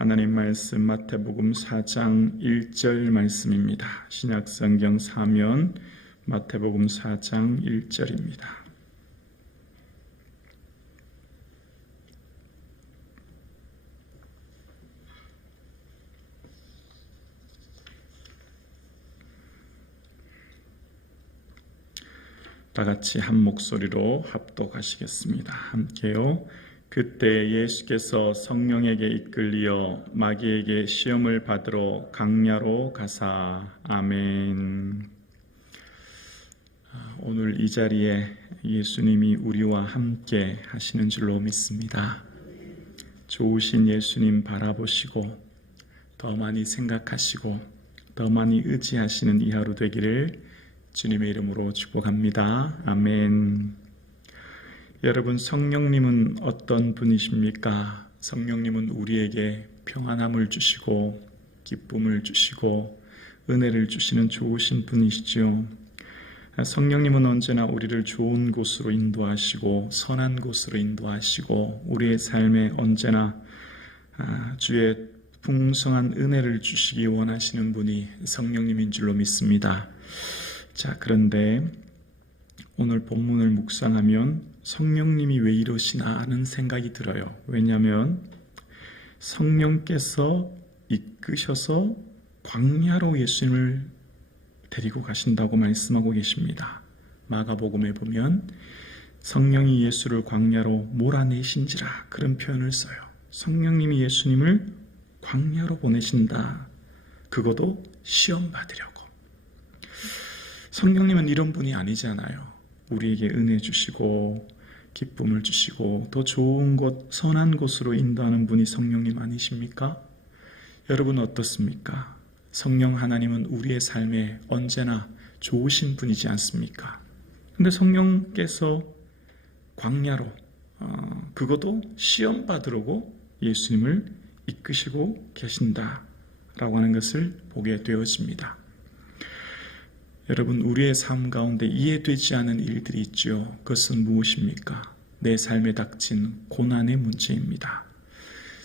하나님 말씀 마태복음 4장 1절 말씀입니다. 신약성경 사면 마태복음 4장 1절입니다. 다 같이 한 목소리로 합독하시겠습니다. 함께요. 그때 예수께서 성령에게 이끌리어 마귀에게 시험을 받으러 강야로 가사. 아멘. 오늘 이 자리에 예수님이 우리와 함께 하시는 줄로 믿습니다. 좋으신 예수님 바라보시고 더 많이 생각하시고 더 많이 의지하시는 이 하루 되기를 주님의 이름으로 축복합니다. 아멘. 여러분, 성령님은 어떤 분이십니까? 성령님은 우리에게 평안함을 주시고 기쁨을 주시고 은혜를 주시는 좋으신 분이시죠. 성령님은 언제나 우리를 좋은 곳으로 인도하시고 선한 곳으로 인도하시고 우리의 삶에 언제나 주의 풍성한 은혜를 주시기 원하시는 분이 성령님인 줄로 믿습니다. 자, 그런데 오늘 본문을 묵상하면 성령님이 왜 이러시나 하는 생각이 들어요. 왜냐하면 성령께서 이끄셔서 광야로 예수님을 데리고 가신다고 말씀하고 계십니다. 마가복음에 보면 성령이 예수를 광야로 몰아내신지라 그런 표현을 써요. 성령님이 예수님을 광야로 보내신다. 그것도 시험 받으려고. 성령님은 이런 분이 아니잖아요. 우리에게 은혜 주시고 기쁨을 주시고 더 좋은 곳, 선한 곳으로 인도하는 분이 성령님 아니십니까? 여러분 어떻습니까? 성령 하나님은 우리의 삶에 언제나 좋으신 분이지 않습니까? 근데 성령께서 광야로 그것도 시험 받으려고 예수님을 이끄시고 계신다라고 하는 것을 보게 되어집니다. 여러분, 우리의 삶 가운데 이해되지 않은 일들이 있죠. 그것은 무엇입니까? 내 삶에 닥친 고난의 문제입니다.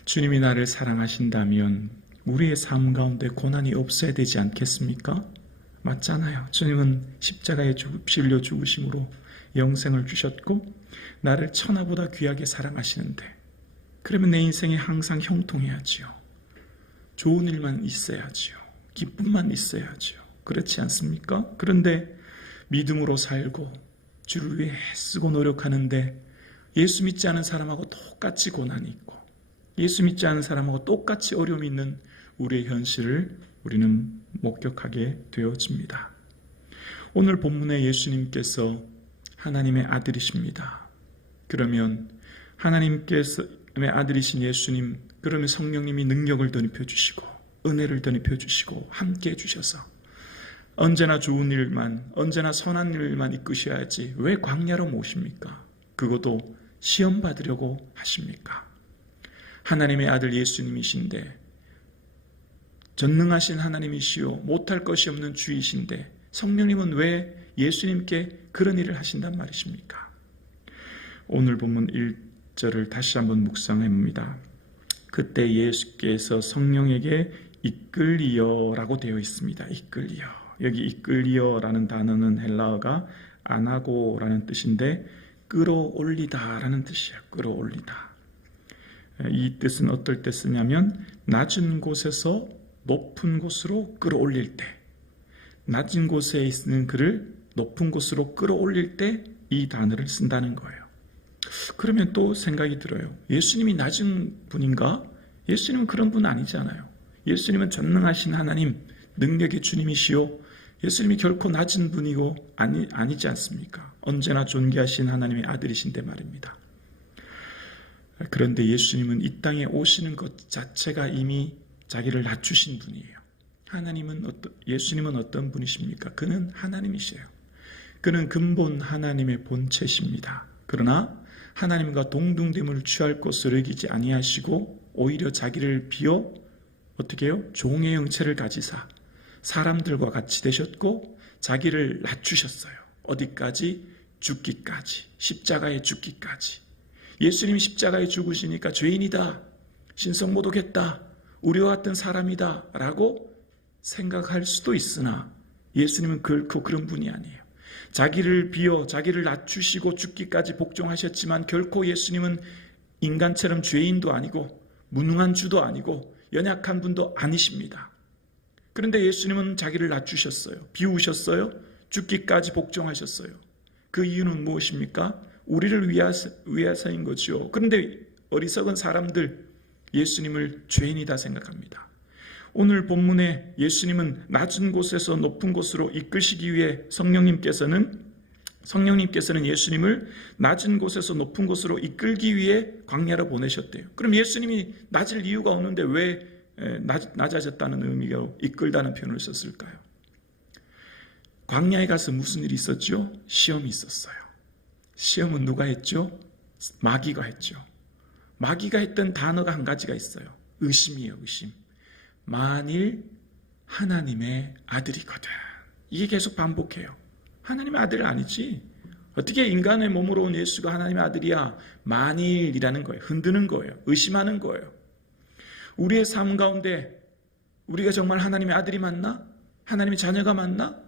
주님이 나를 사랑하신다면 우리의 삶 가운데 고난이 없어야 되지 않겠습니까? 맞잖아요. 주님은 십자가에 실려 죽으심으로 영생을 주셨고 나를 천하보다 귀하게 사랑하시는데 그러면 내 인생에 항상 형통해야지요. 좋은 일만 있어야지요. 기쁨만 있어야지요. 그렇지 않습니까? 그런데 믿음으로 살고 주를 위해 애쓰고 노력하는데 예수 믿지 않은 사람하고 똑같이 고난이 있고 예수 믿지 않은 사람하고 똑같이 어려움이 있는 우리의 현실을 우리는 목격하게 되어집니다. 오늘 본문에 예수님께서 하나님의 아들이십니다. 그러면 하나님께서의 아들이신 예수님, 그러면 성령님이 능력을 덧입혀 주시고 은혜를 덧입혀 주시고 함께 해주셔서 언제나 좋은 일만, 언제나 선한 일만 이끄셔야지 왜 광야로 모십니까? 그것도 시험 받으려고 하십니까? 하나님의 아들 예수님이신데 전능하신 하나님이시요 못할 것이 없는 주이신데 성령님은 왜 예수님께 그런 일을 하신단 말이십니까? 오늘 본문 1절을 다시 한번 묵상해 봅니다. 그때 예수께서 성령에게 이끌리어라고 되어 있습니다. 이끌리어. 여기 이끌리어라는 단어는 헬라어가 아나고라는 뜻인데 끌어올리다라는 뜻이에요. 끌어올리다. 이 뜻은 어떨 때 쓰냐면 낮은 곳에서 높은 곳으로 끌어올릴 때, 낮은 곳에 있는 그를 높은 곳으로 끌어올릴 때 이 단어를 쓴다는 거예요. 그러면 또 생각이 들어요. 예수님이 낮은 분인가? 예수님은 그런 분 아니잖아요. 예수님은 전능하신 하나님, 능력의 주님이시요 예수님이 결코 낮은 분이고 아니지 않습니까? 언제나 존귀하신 하나님의 아들이신데 말입니다. 그런데 예수님은 이 땅에 오시는 것 자체가 이미 자기를 낮추신 분이에요. 예수님은 어떤 분이십니까? 그는 하나님이세요. 그는 근본 하나님의 본체십니다. 그러나 하나님과 동등됨을 취할 것을 여기지 아니하시고 오히려 자기를 비워 어떻게 해요? 종의 형체를 가지사 사람들과 같이 되셨고 자기를 낮추셨어요. 어디까지? 죽기까지. 십자가에 죽기까지. 예수님이 십자가에 죽으시니까 죄인이다, 신성모독했다, 우리와 같은 사람이다 라고 생각할 수도 있으나 예수님은 결코 그런 분이 아니에요. 자기를 비워 자기를 낮추시고 죽기까지 복종하셨지만 결코 예수님은 인간처럼 죄인도 아니고 무능한 주도 아니고 연약한 분도 아니십니다. 그런데 예수님은 자기를 낮추셨어요. 비우셨어요. 죽기까지 복종하셨어요. 그 이유는 무엇입니까? 우리를 위해서인 거죠. 그런데 어리석은 사람들 예수님을 죄인이다 생각합니다. 오늘 본문에 예수님은 낮은 곳에서 높은 곳으로 이끄시기 위해 성령님께서는 예수님을 낮은 곳에서 높은 곳으로 이끌기 위해 광야로 보내셨대요. 그럼 예수님이 낮을 이유가 없는데 왜 낮아졌다는 의미가 이끌다는 표현을 썼을까요? 광야에 가서 무슨 일이 있었죠? 시험이 있었어요. 시험은 누가 했죠? 마귀가 했죠. 마귀가 했던 단어가 한 가지가 있어요. 의심이에요, 의심. 만일 하나님의 아들이거든. 이게 계속 반복해요. 하나님의 아들 아니지. 어떻게 인간의 몸으로 온 예수가 하나님의 아들이야? 만일이라는 거예요. 흔드는 거예요. 의심하는 거예요. 우리의 삶 가운데 우리가 정말 하나님의 아들이 맞나? 하나님의 자녀가 맞나?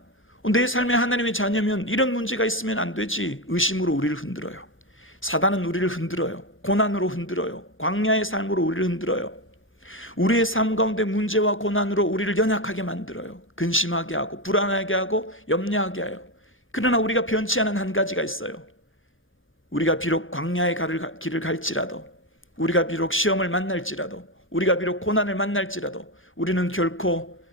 내 삶에 하나님의 자녀면 이런 문제가 있으면 안 되지. 의심으로 우리를 흔들어요. 사단은 우리를 흔들어요. 고난으로 흔들어요. 광야의 삶으로 우리를 흔들어요. 우리의 삶 가운데 문제와 고난으로 우리를 연약하게 만들어요. 근심하게 하고 불안하게 하고 염려하게 해요. 그러나 우리가 변치 않은 한 가지가 있어요. 우리가 비록 광야의 길을 갈지라도, 우리가 비록 시험을 만날지라도, 우리가 비록 고난을 만날지라도 우리는 결코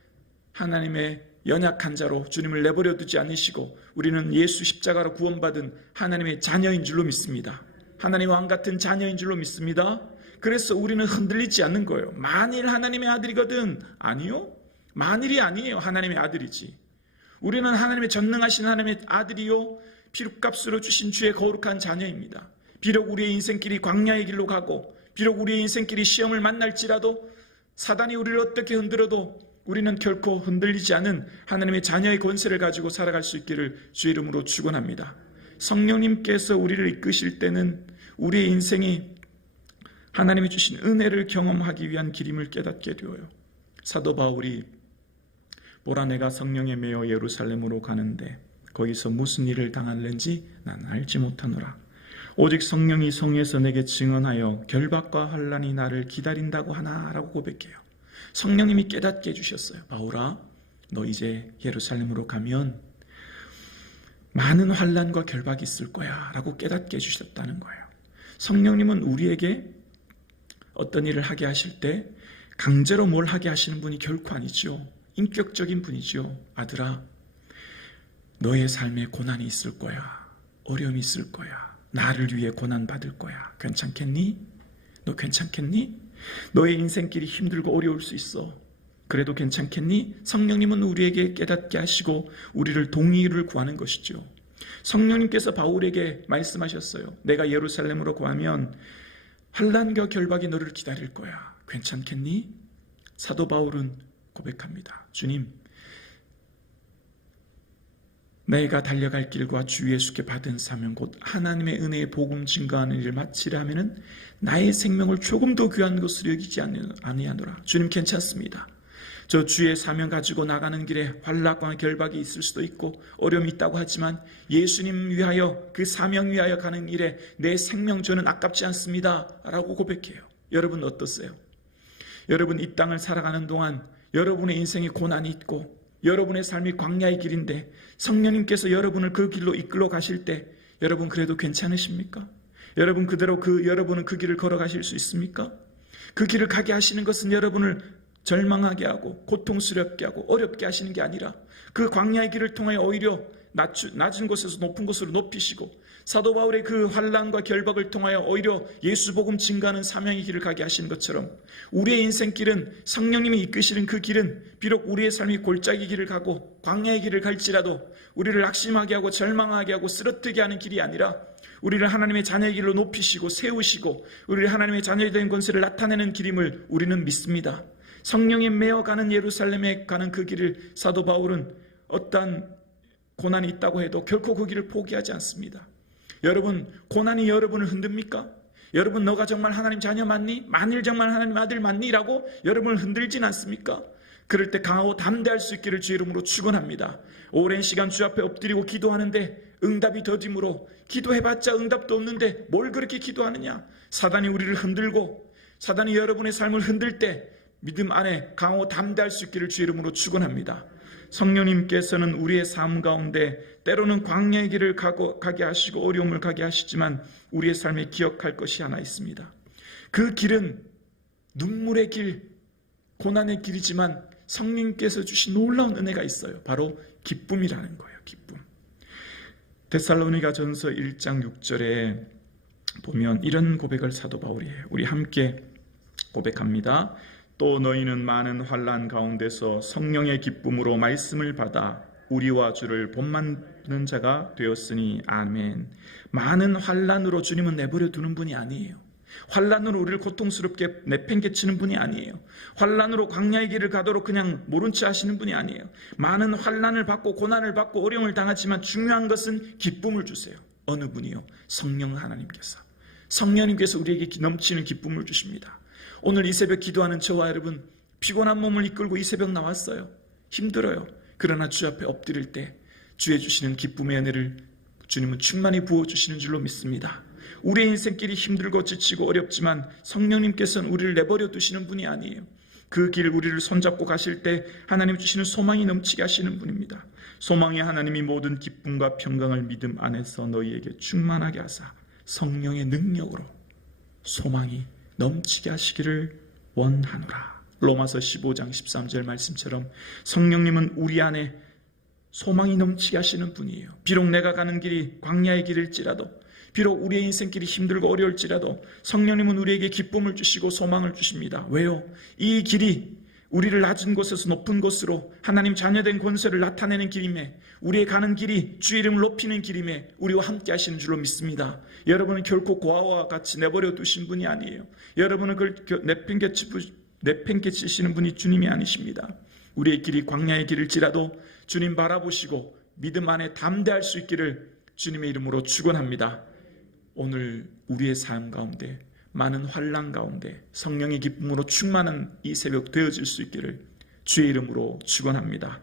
하나님의 연약한 자로 주님을 내버려 두지 않으시고 우리는 예수 십자가로 구원받은 하나님의 자녀인 줄로 믿습니다. 하나님 왕 같은 자녀인 줄로 믿습니다. 그래서 우리는 흔들리지 않는 거예요. 만일 하나님의 아들이거든. 아니요. 만일이 아니에요. 하나님의 아들이지. 우리는 하나님의 전능하신 하나님의 아들이요 피값으로 주신 주의 거룩한 자녀입니다. 비록 우리의 인생길이 광야의 길로 가고 비록 우리의 인생길이 시험을 만날지라도 사단이 우리를 어떻게 흔들어도 우리는 결코 흔들리지 않은 하나님의 자녀의 권세를 가지고 살아갈 수 있기를 주의 이름으로 축원합니다. 성령님께서 우리를 이끄실 때는 우리의 인생이 하나님이 주신 은혜를 경험하기 위한 길임을 깨닫게 되어요. 사도 바울이 보라 내가 성령에 매여 예루살렘으로 가는데 거기서 무슨 일을 당할는지 난 알지 못하노라. 오직 성령이 성에서 내게 증언하여 결박과 환난이 나를 기다린다고 하나라고 고백해요. 성령님이 깨닫게 해주셨어요. 바울아, 너 이제 예루살렘으로 가면 많은 환난과 결박이 있을 거야 라고 깨닫게 해주셨다는 거예요. 성령님은 우리에게 어떤 일을 하게 하실 때 강제로 뭘 하게 하시는 분이 결코 아니죠. 인격적인 분이죠. 아들아, 너의 삶에 고난이 있을 거야. 어려움이 있을 거야. 나를 위해 고난받을 거야. 괜찮겠니? 너 괜찮겠니? 너의 인생길이 힘들고 어려울 수 있어. 그래도 괜찮겠니? 성령님은 우리에게 깨닫게 하시고 우리를 동의를 구하는 것이죠. 성령님께서 바울에게 말씀하셨어요. 내가 예루살렘으로 가면 환난과 결박이 너를 기다릴 거야. 괜찮겠니? 사도 바울은 고백합니다. 주님, 내가 달려갈 길과 주 예수께 받은 사명 곧 하나님의 은혜의 복음 증거하는 일을 마치려 하면은 나의 생명을 조금 더 귀한 것으로 여기지 아니하노라. 주님 괜찮습니다. 저 주의 사명 가지고 나가는 길에 환난과 결박이 있을 수도 있고 어려움이 있다고 하지만 예수님 위하여 그 사명 위하여 가는 일에 내 생명 저는 아깝지 않습니다 라고 고백해요. 여러분 어떠세요? 여러분 이 땅을 살아가는 동안 여러분의 인생에 고난이 있고 여러분의 삶이 광야의 길인데 성령님께서 여러분을 그 길로 이끌어 가실 때 여러분 그래도 괜찮으십니까? 여러분 그대로 여러분은 그 길을 걸어가실 수 있습니까? 그 길을 가게 하시는 것은 여러분을 절망하게 하고 고통스럽게 하고 어렵게 하시는 게 아니라 그 광야의 길을 통하여 오히려 낮은 곳에서 높은 곳으로 높이시고 사도 바울의 그 환난과 결박을 통하여 오히려 예수 복음 증거하는 사명의 길을 가게 하시는 것처럼 우리의 인생길은 성령님이 이끄시는 그 길은 비록 우리의 삶이 골짜기 길을 가고 광야의 길을 갈지라도 우리를 낙심하게 하고 절망하게 하고 쓰러뜨게 하는 길이 아니라 우리를 하나님의 자녀의 길로 높이시고 세우시고 우리를 하나님의 자녀에 대한 권세를 나타내는 길임을 우리는 믿습니다. 성령에 매어가는 예루살렘에 가는 그 길을 사도 바울은 어떠한 고난이 있다고 해도 결코 그 길을 포기하지 않습니다. 여러분, 고난이 여러분을 흔듭니까? 여러분, 너가 정말 하나님 자녀 맞니? 만일 정말 하나님 아들 맞니? 라고 여러분을 흔들진 않습니까? 그럴 때 강하고 담대할 수 있기를 주 이름으로 축원합니다. 오랜 시간 주 앞에 엎드리고 기도하는데 응답이 더디므로 기도해봤자 응답도 없는데 뭘 그렇게 기도하느냐? 사단이 우리를 흔들고 사단이 여러분의 삶을 흔들 때 믿음 안에 강하고 담대할 수 있기를 주 이름으로 축원합니다. 성령님께서는 우리의 삶 가운데 때로는 광야의 길을 가게 하시고 어려움을 가게 하시지만 우리의 삶에 기억할 것이 하나 있습니다. 그 길은 눈물의 길, 고난의 길이지만 성령님께서 주신 놀라운 은혜가 있어요. 바로 기쁨이라는 거예요. 기쁨. 데살로니가 전서 1장 6절에 보면 이런 고백을 사도 바울이 해요. 우리 함께 고백합니다. 또 너희는 많은 환난 가운데서 성령의 기쁨으로 말씀을 받아 우리와 주를 본받는 자가 되었으니 아멘. 많은 환난으로 주님은 내버려 두는 분이 아니에요. 환난으로 우리를 고통스럽게 내팽개치는 분이 아니에요. 환난으로 광야의 길을 가도록 그냥 모른 체 하시는 분이 아니에요. 많은 환난을 받고 고난을 받고 어려움을 당하지만 중요한 것은 기쁨을 주세요. 어느 분이요? 성령 하나님께서. 성령님께서 우리에게 넘치는 기쁨을 주십니다. 오늘 이 새벽 기도하는 저와 여러분, 피곤한 몸을 이끌고 이 새벽 나왔어요. 힘들어요. 그러나 주 앞에 엎드릴 때 주의 주시는 기쁨의 은혜를 주님은 충만히 부어주시는 줄로 믿습니다. 우리의 인생길이 힘들고 지치고 어렵지만 성령님께서는 우리를 내버려 두시는 분이 아니에요. 그 길 우리를 손잡고 가실 때 하나님 주시는 소망이 넘치게 하시는 분입니다. 소망의 하나님이 모든 기쁨과 평강을 믿음 안에서 너희에게 충만하게 하사 성령의 능력으로 소망이 넘치게 하시기를 원하노라. 로마서 15장 13절 말씀처럼 성령님은 우리 안에 소망이 넘치게 하시는 분이에요. 비록 내가 가는 길이 광야의 길일지라도, 비록 우리의 인생길이 힘들고 어려울지라도 성령님은 우리에게 기쁨을 주시고 소망을 주십니다. 왜요? 이 길이 우리를 낮은 곳에서 높은 곳으로 하나님 자녀된 권세를 나타내는 길임에, 우리의 가는 길이 주 이름을 높이는 길임에 우리와 함께 하시는 줄로 믿습니다. 여러분은 결코 고아와 같이 내버려 두신 분이 아니에요. 여러분은 그걸 내팽개치시는 분이 주님이 아니십니다. 우리의 길이 광야의 길일지라도 주님 바라보시고 믿음 안에 담대할 수 있기를 주님의 이름으로 축원합니다. 오늘 우리의 삶 가운데 많은 환난 가운데 성령의 기쁨으로 충만한 이 새벽 되어질 수 있기를 주의 이름으로 축원합니다.